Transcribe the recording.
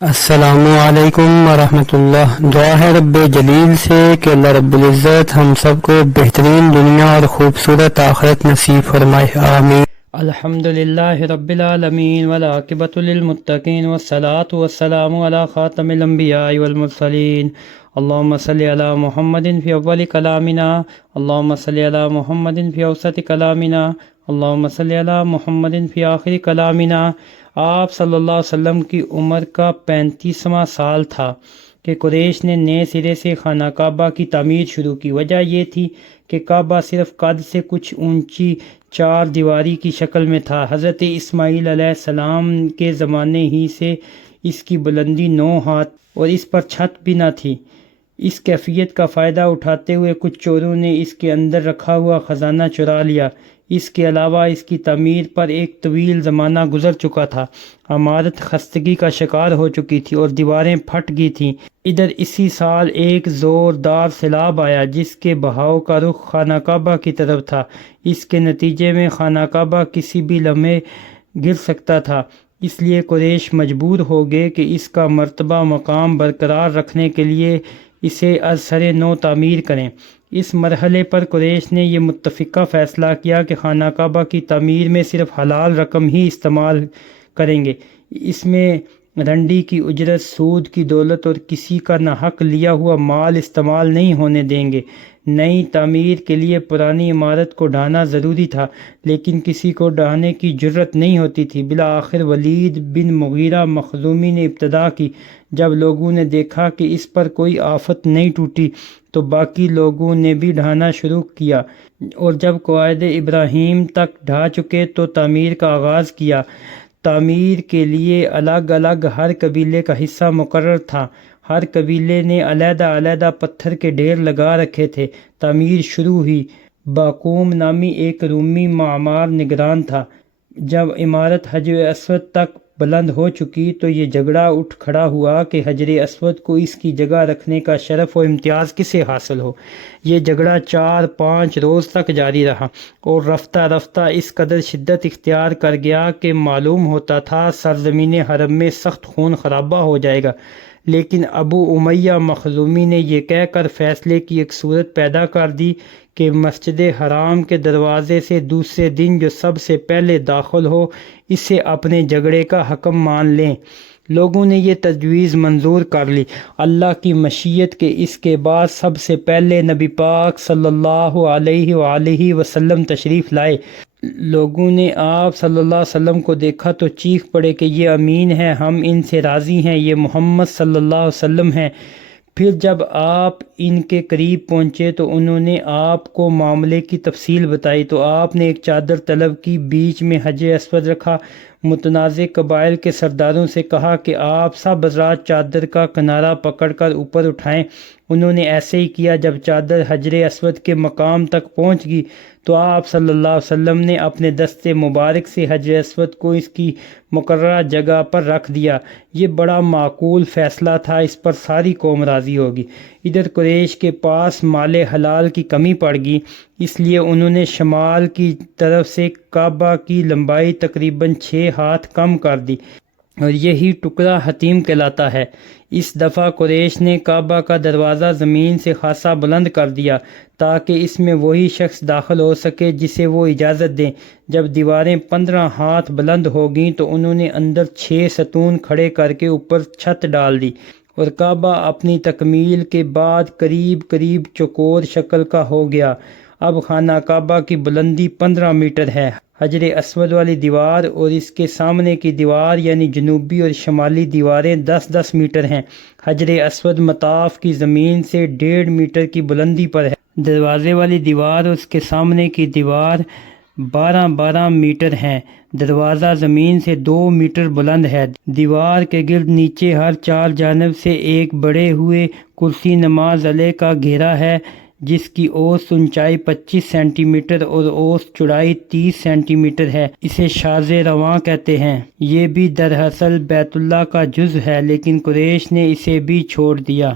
السلام علیکم ورحمۃ اللہ۔ دعا ہے رب جلیل سے کہ اللہ رب العزت ہم سب کو بہترین دنیا اور خوبصورت آخرت نصیب فرمائے، آمین۔ الحمد للہ رب العالمین والعاقبۃ للمتقین والصلاة والسلام علی خاتم الانبیاء والمرسلین۔ اللہم صلی علی محمد فی اول کلامنا، اللہم صلی علی محمد فی اوسط کلامنا، اللہم صلی علی محمد فی آخر کلامنا۔ آپ صلی اللہ علیہ وسلم کی عمر کا 35واں سال تھا کہ قریش نے نئے سرے سے خانہ کعبہ کی تعمیر شروع کی۔ وجہ یہ تھی کہ کعبہ صرف قد سے کچھ اونچی 4 دیواری کی شکل میں تھا۔ حضرت اسماعیل علیہ السلام کے زمانے ہی سے اس کی بلندی 9 ہاتھ اور اس پر چھت بھی نہ تھی۔ اس کیفیت کا فائدہ اٹھاتے ہوئے کچھ چوروں نے اس کے اندر رکھا ہوا خزانہ چرا لیا۔ اس کے علاوہ اس کی تعمیر پر ایک طویل زمانہ گزر چکا تھا، عمارت خستگی کا شکار ہو چکی تھی اور دیواریں پھٹ گئی تھیں۔ ادھر اسی سال ایک زوردار سیلاب آیا جس کے بہاؤ کا رخ خانہ کعبہ کی طرف تھا۔ اس کے نتیجے میں خانہ کعبہ کسی بھی لمحے گر سکتا تھا، اس لیے قریش مجبور ہو گئے کہ اس کا مرتبہ مقام برقرار رکھنے کے لیے اسے از سر نو تعمیر کریں۔ اس مرحلے پر قریش نے یہ متفقہ فیصلہ کیا کہ خانہ کعبہ کی تعمیر میں صرف حلال رقم ہی استعمال کریں گے، اس میں رنڈی کی اجرت، سود کی دولت اور کسی کا ناحق لیا ہوا مال استعمال نہیں ہونے دیں گے۔ نئی تعمیر کے لیے پرانی عمارت کو ڈھانا ضروری تھا، لیکن کسی کو ڈھانے کی جرت نہیں ہوتی تھی۔ بالآخر ولید بن مغیرہ مخزومی نے ابتدا کی۔ جب لوگوں نے دیکھا کہ اس پر کوئی آفت نہیں ٹوٹی تو باقی لوگوں نے بھی ڈھانا شروع کیا، اور جب قواعد ابراہیم تک ڈھا چکے تو تعمیر کا آغاز کیا۔ تعمیر کے لیے الگ الگ ہر قبیلے کا حصہ مقرر تھا۔ ہر قبیلے نے علیحدہ علیحدہ پتھر کے ڈھیر لگا رکھے تھے۔ تعمیر شروع ہوئی۔ باقوم نامی ایک رومی معمار نگران تھا۔ جب عمارت حجر اسود تک بلند ہو چکی تو یہ جھگڑا اٹھ کھڑا ہوا کہ حجر اسود کو اس کی جگہ رکھنے کا شرف و امتیاز کسے حاصل ہو۔ یہ جھگڑا 4-5 روز تک جاری رہا اور رفتہ رفتہ اس قدر شدت اختیار کر گیا کہ معلوم ہوتا تھا سرزمین حرم میں سخت خون خرابہ ہو جائے گا۔ لیکن ابو امیہ مخزومی نے یہ کہہ کر فیصلے کی ایک صورت پیدا کر دی کہ مسجد حرام کے دروازے سے دوسرے دن جو سب سے پہلے داخل ہو اسے اپنے جھگڑے کا حکم مان لیں۔ لوگوں نے یہ تجویز منظور کر لی۔ اللہ کی مشیت کے اس کے بعد سب سے پہلے نبی پاک صلی اللہ علیہ وآلہ وسلم تشریف لائے۔ لوگوں نے آپ صلی اللہ علیہ وسلم کو دیکھا تو چیخ پڑے کہ یہ امین ہے، ہم ان سے راضی ہیں، یہ محمد صلی اللہ علیہ وسلم ہیں۔ پھر جب آپ ان کے قریب پہنچے تو انہوں نے آپ کو معاملے کی تفصیل بتائی تو آپ نے ایک چادر طلب کی، بیچ میں حجر اسود رکھا، متنازع قبائل کے سرداروں سے کہا کہ آپ سب حضرات چادر کا کنارہ پکڑ کر اوپر اٹھائیں۔ انہوں نے ایسے ہی کیا۔ جب چادر حجر اسود کے مقام تک پہنچ گئی تو آپ صلی اللہ علیہ وسلم نے اپنے دست مبارک سے حجر اسود کو اس کی مقررہ جگہ پر رکھ دیا۔ یہ بڑا معقول فیصلہ تھا، اس پر ساری قوم راضی ہوگی۔ ادھر قریش کے پاس مال حلال کی کمی پڑ گئی، اس لیے انہوں نے شمال کی طرف سے کعبہ کی لمبائی تقریباً 6 ہاتھ کم کر دی، اور یہی ٹکڑا حتیم کہلاتا ہے۔ اس دفعہ قریش نے کعبہ کا دروازہ زمین سے خاصا بلند کر دیا تاکہ اس میں وہی شخص داخل ہو سکے جسے وہ اجازت دیں۔ جب دیواریں 15 ہاتھ بلند ہو گئیں تو انہوں نے اندر 6 ستون کھڑے کر کے اوپر چھت ڈال دی، اور کعبہ اپنی تکمیل کے بعد قریب قریب چوکور شکل کا ہو گیا۔ اب خانہ کعبہ کی بلندی 15 میٹر ہے۔ حجر اسود والی دیوار اور اس کے سامنے کی دیوار یعنی جنوبی اور شمالی دیواریں 10-10 میٹر ہیں۔ حجر اسود مطاف کی زمین سے 1.5 میٹر کی بلندی پر ہے۔ دروازے والی دیوار اور اس کے سامنے کی دیوار 12-12 میٹر ہیں۔ دروازہ زمین سے 2 میٹر بلند ہے۔ دیوار کے گرد نیچے ہر 4 جانب سے ایک بڑے ہوئے کرسی نماز علیہ کا گھیرا ہے جس کی اوسط اونچائی 25 سینٹی میٹر اور اوسط چوڑائی 30 سینٹی میٹر ہے۔ اسے شاذ رواں کہتے ہیں۔ یہ بھی دراصل بیت اللہ کا جزو ہے، لیکن قریش نے اسے بھی چھوڑ دیا۔